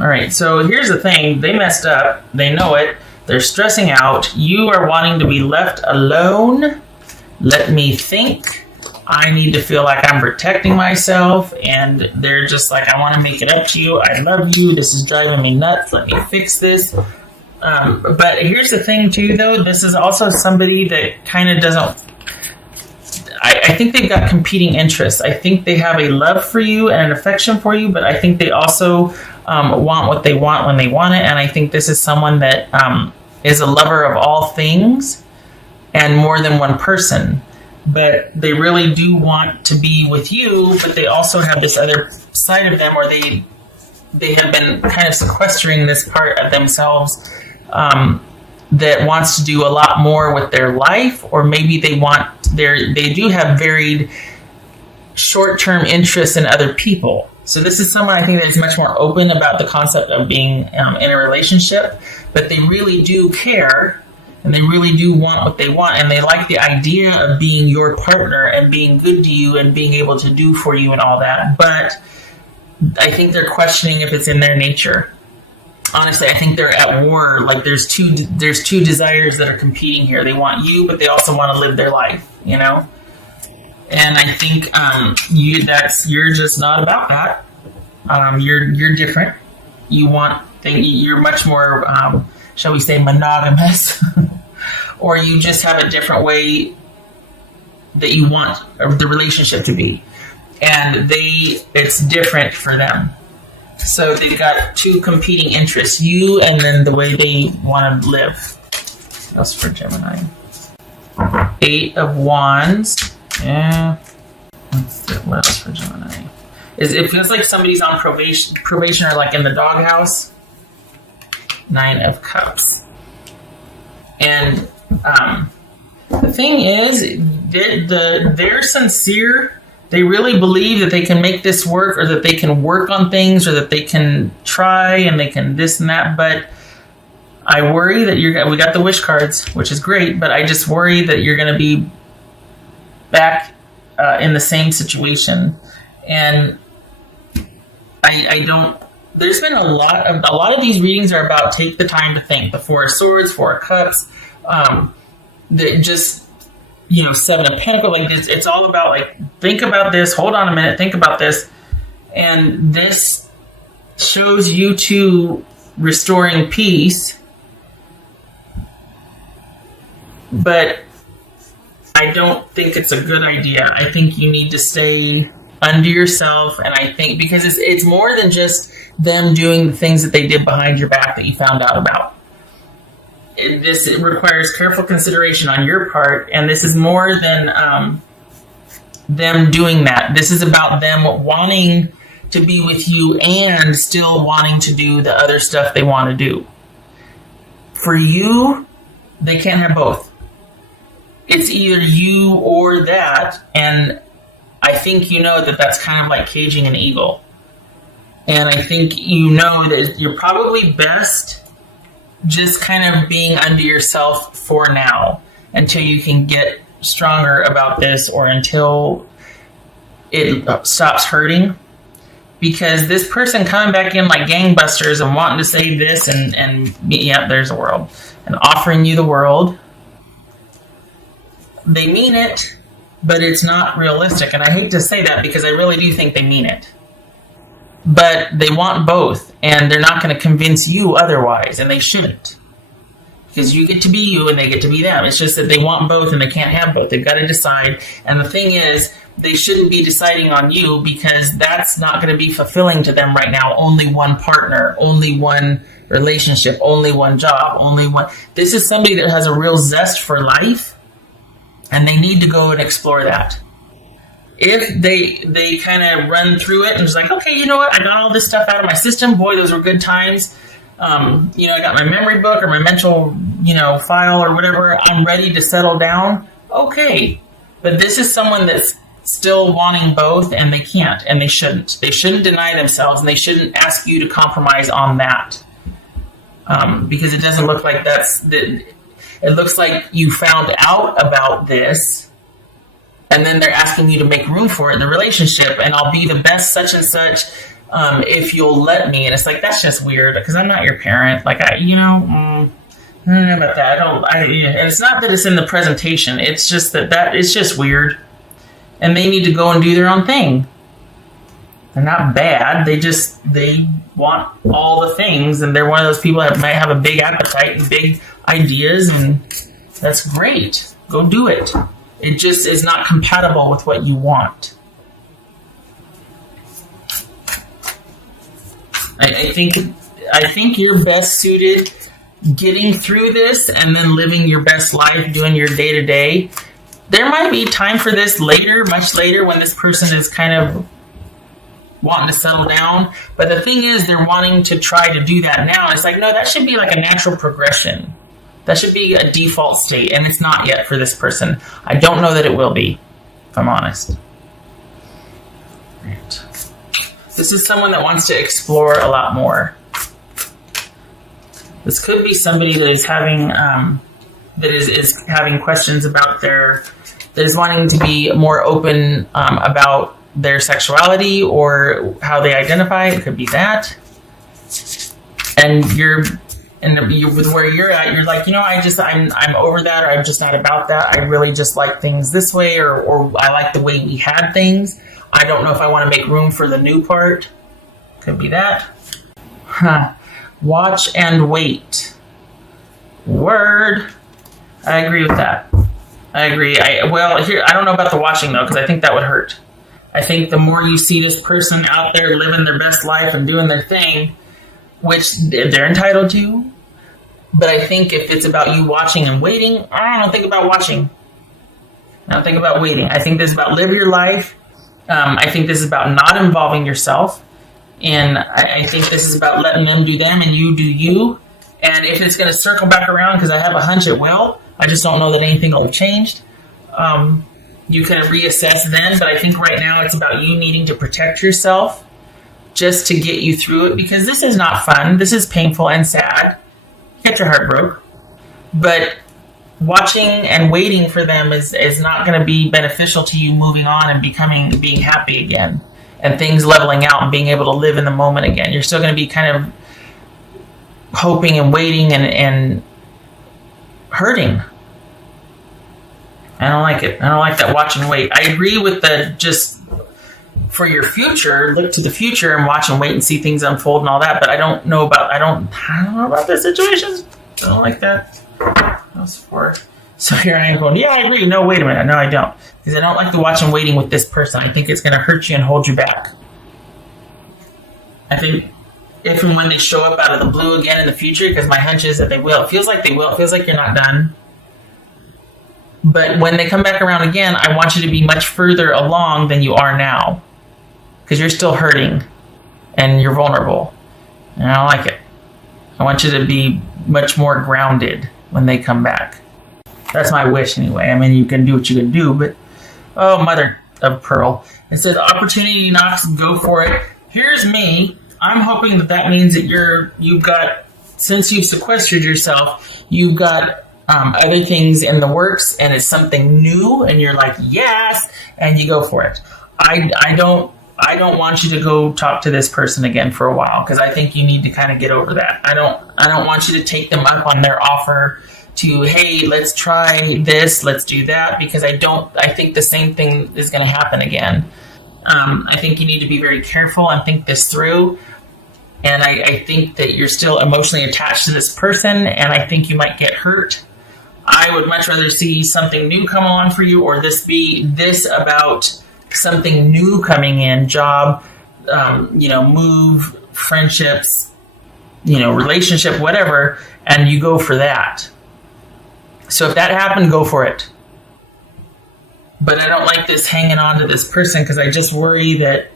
All right, so here's the thing. They messed up. They know it. They're stressing out. You are wanting to be left alone. Let me think. I need to feel like I'm protecting myself. And they're just like, I want to make it up to you. I love you. This is driving me nuts. Let me fix this. But here's the thing, too, though. This is also somebody that kind of doesn't... I think they've got competing interests. I think they have a love for you and an affection for you, but I think they also want what they want when they want it. And I think this is someone that is a lover of all things and more than one person. But they really do want to be with you, but they also have this other side of them where they have been kind of sequestering this part of themselves that wants to do a lot more with their life, or maybe they do have varied short-term interests in other people. So this is someone I think that is much more open about the concept of being in a relationship, but they really do care and they really do want what they want, and they like the idea of being your partner and being good to you and being able to do for you and all that. But I think they're questioning if it's in their nature. Honestly, I think they're at war. Like there's two desires that are competing here. They want you, but they also want to live their life, you know? And I think you're just not about that. You're different. You're much more, shall we say, monogamous, or you just have a different way that you want the relationship to be, and it's different for them. So they've got two competing interests: you, and then the way they want to live. That's for Gemini. 8 of Wands. Yeah. What else for Gemini? It feels like somebody's on probation or like in the doghouse. 9 of Cups. And the thing is, they're sincere. They really believe that they can make this work, or that they can work on things, or that they can try and they can this and that. But I worry that we got the wish cards, which is great, but I just worry that you're going to be back in the same situation. And I don't... There's been a lot of these readings are about take the time to think. The 4 of Swords, 4 of Cups, just, 7 of Pentacles. Like it's all about like, think about this. Hold on a minute. Think about this. And this shows you two restoring peace. But I don't think it's a good idea. I think you need to stay under yourself. And I think because it's more than just them doing the things that they did behind your back that you found out about. It requires careful consideration on your part, and this is more than them doing that. This is about them wanting to be with you and still wanting to do the other stuff they want to do. For you, they can't have both. It's either you or that, and I think you know that that's kind of like caging an eagle. And I think you know that you're probably best just kind of being under yourself for now until you can get stronger about this, or until it stops hurting. Because this person coming back in like gangbusters and wanting to say this and yeah, there's a world, and offering you the world. They mean it, but it's not realistic. And I hate to say that because I really do think they mean it. But they want both, and they're not going to convince you otherwise, and they shouldn't. Because you get to be you, and they get to be them. It's just that they want both, and they can't have both. They've got to decide. And the thing is, they shouldn't be deciding on you, because that's not going to be fulfilling to them right now. Only one partner, only one relationship, only one job, only one. This is somebody that has a real zest for life, and they need to go and explore that. If they kind of run through it and just like, okay, you know what? I got all this stuff out of my system. Boy, those were good times. I got my memory book or my mental, file or whatever. I'm ready to settle down. Okay. But this is someone that's still wanting both, and they can't, and they shouldn't. They shouldn't deny themselves, and they shouldn't ask you to compromise on that. Because it doesn't look like it looks like you found out about this, and then they're asking you to make room for it in the relationship, and I'll be the best such and such. if you'll let me. And it's like, that's just weird because I'm not your parent. Like, I don't know about that. And it's not that it's in the presentation. It's just that it's just weird. And they need to go and do their own thing. They're not bad. They want all the things. And they're one of those people that might have a big appetite and big ideas. And that's great. Go do it. It just is not compatible with what you want. I think you're best suited getting through this and then living your best life, doing your day-to-day. There might be time for this later, much later, when this person is kind of wanting to settle down. But the thing is, they're wanting to try to do that now. It's like, no, that should be like a natural progression. That should be a default state, and it's not yet for this person. I don't know that it will be, if I'm honest. Right. This is someone that wants to explore a lot more. This could be somebody that is having is having questions about that is wanting to be more open about their sexuality or how they identify. It could be that. And with where you're at, you're like, I'm over that, or I'm just not about that. I really just like things this way, or I like the way we had things. I don't know if I want to make room for the new part. Could be that. Watch and wait. Word. I agree with that. I agree. I don't know about the watching, though, because I think that would hurt. I think the more you see this person out there living their best life and doing their thing, which they're entitled to, but I think if it's about you watching and waiting, I don't think about watching. I don't think about waiting. I think this is about live your life. I think this is about not involving yourself. And I think this is about letting them do them and you do you. And if it's going to circle back around, because I have a hunch it will, I just don't know that anything will have changed. You can reassess then, but I think right now it's about you needing to protect yourself just to get you through it, because this is not fun. This is painful and sad. Get your heart broke. But watching and waiting for them is not going to be beneficial to you moving on and being happy again. And things leveling out and being able to live in the moment again. You're still going to be kind of hoping and waiting and hurting. I don't like it. I don't like that watch and wait. I agree with the just for your future, look to the future and watch and wait and see things unfold and all that. But I don't know about the situations. I don't like that. That's for. So here I am going, yeah, I agree. No, wait a minute. No, I don't. Because I don't like the watch and waiting with this person. I think it's going to hurt you and hold you back. I think if and when they show up out of the blue again in the future, because my hunch is that they will. It feels like they will. It feels like you're not done. But when they come back around again, I want you to be much further along than you are now. Because you're still hurting. And you're vulnerable. And I don't like it. I want you to be much more grounded when they come back. That's my wish anyway. I mean, you can do what you can do, but oh, mother of pearl. It says opportunity knocks, go for it. Here's me. I'm hoping that means that you've got, since you've sequestered yourself, you've got other things in the works and it's something new and you're like, yes, and you go for it. I don't want you to go talk to this person again for a while, because I think you need to kind of get over that. I don't want you to take them up on their offer to, hey, let's try this, let's do that, because I think the same thing is going to happen again. I think you need to be very careful and think this through. And I think that you're still emotionally attached to this person, and I think you might get hurt. I would much rather see something new come along for you, or this about something new coming in, job, move, friendships, relationship, whatever, and you go for that. So if that happened, go for it. But I don't like this hanging on to this person, because I just worry that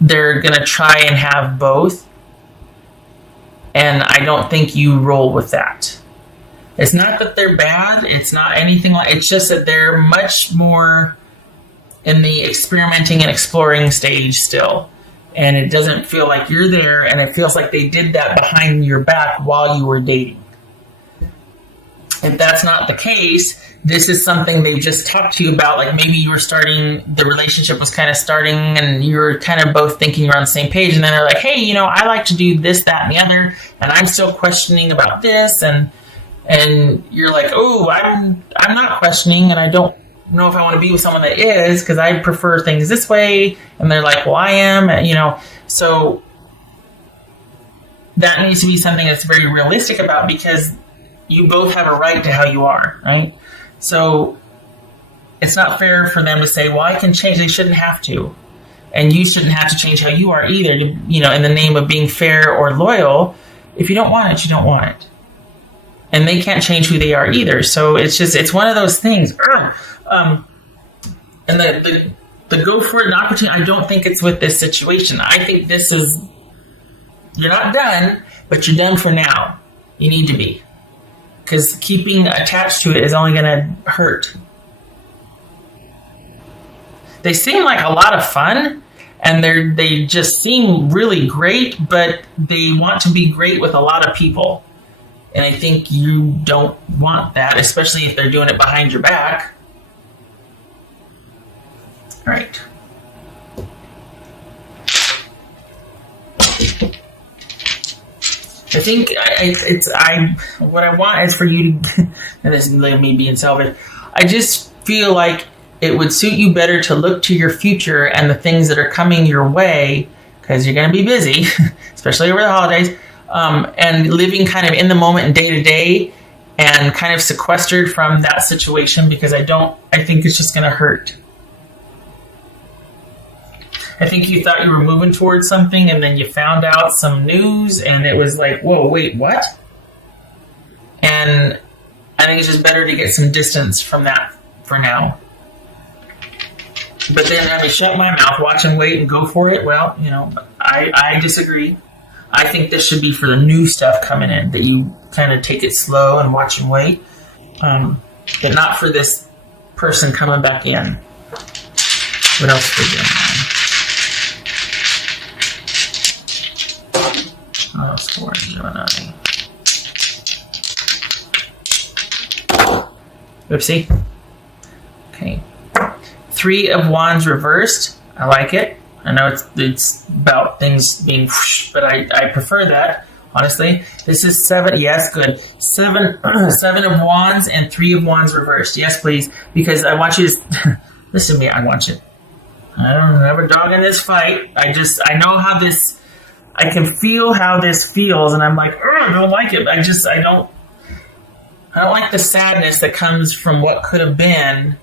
they're going to try and have both. And I don't think you roll with that. It's not that they're bad. It's not anything like. It's just that they're much more in the experimenting and exploring stage still. And it doesn't feel like you're there, and it feels like they did that behind your back while you were dating. If that's not the case, this is something they just talked to you about. Like maybe you were starting, the relationship was kind of starting and you were kind of both thinking you're on the same page. And then they're like, hey, you know, I like to do this, that, and the other. And I'm still questioning about this. And you're like, oh, I'm not questioning. And I don't know if I want to be with someone that is, because I prefer things this way. And they're like, well, I am, and, you know, so that needs to be something that's very realistic about, because you both have a right to how you are, right? So it's not fair for them to say, well, I can change. They shouldn't have to. And you shouldn't have to change how you are either, you know, in the name of being fair or loyal. If you don't want it, you don't want it. And they can't change who they are either. So it's one of those things. And the go for it, an opportunity, I don't think it's with this situation. I think this is, you're not done, but you're done for now. You need to be. Because keeping attached to it is only going to hurt. They seem like a lot of fun, and they just seem really great, but they want to be great with a lot of people. And I think you don't want that, especially if they're doing it behind your back. All right. I think what I want is for you to, and this is me being selfish, I just feel like it would suit you better to look to your future and the things that are coming your way, because you're going to be busy, especially over the holidays, and living kind of in the moment and day to day, and kind of sequestered from that situation, because I think it's just going to hurt. I think you thought you were moving towards something, and then you found out some news, and it was like, whoa, wait, what? And I think it's just better to get some distance from that for now. But then have me shut my mouth, watch and wait, and go for it? Well, you know, I disagree. I think this should be for the new stuff coming in, that you kind of take it slow and watch and wait, but not for this person coming back in. What else for Gemini? What else for Gemini? Oopsie. Okay. 3 of Wands reversed. I like it. I know it's about things being whoosh, but I prefer that, honestly. This is 7. Yes, good. 7 of Wands and 3 of Wands reversed. Yes, please. Because I want you to listen to me. I want you. I don't have a dog in this fight. I know how this. I can feel how this feels, and I'm like, I don't like it. I don't like the sadness that comes from what could have been.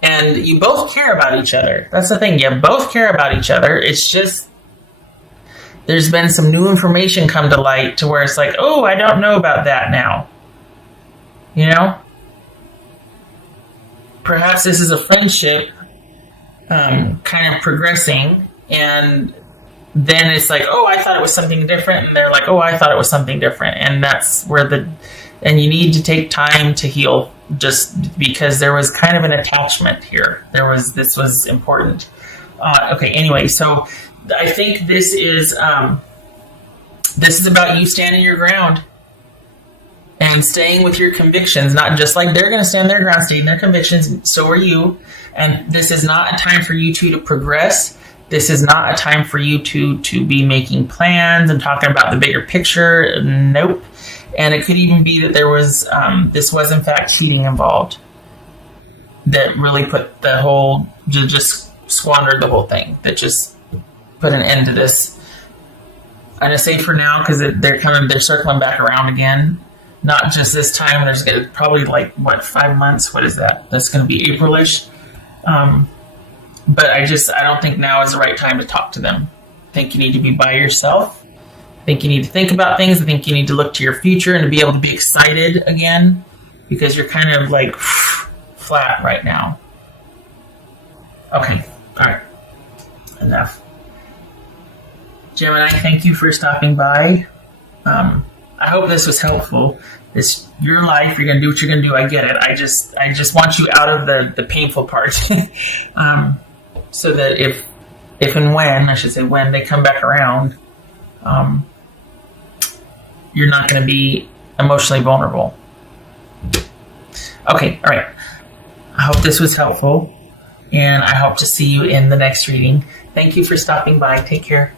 And you both care about each other. That's the thing. You both care about each other. It's just there's been some new information come to light to where it's like, oh, I don't know about that now. You know? Perhaps this is a friendship kind of progressing, and then it's like, oh, I thought it was something different. And they're like, oh, I thought it was something different. And that's where and you need to take time to heal, just because there was kind of an attachment here. This was important. Okay, anyway, so I think this is about you standing your ground and staying with your convictions, not just like they're going to stand their ground, stay in their convictions, so are you. And this is not a time for you two to progress. This is not a time for you to be making plans and talking about the bigger picture. Nope. And it could even be that there was, this was in fact cheating involved that really put the whole, just squandered the whole thing, that just put an end to this. I'm going to say for now, because they're circling back around again. Not just this time, there's probably 5 months? What is that? That's going to be April-ish. But I don't think now is the right time to talk to them. I think you need to be by yourself. I think you need to think about things. I think you need to look to your future and to be able to be excited again, because you're kind of flat right now. Okay. All right. Enough. Gemini, thank you for stopping by. I hope this was helpful. It's your life. You're going to do what you're going to do. I get it. I just want you out of the painful part. So that if and when, I should say when, they come back around, you're not going to be emotionally vulnerable. Okay, all right. I hope this was helpful, and I hope to see you in the next reading. Thank you for stopping by. Take care.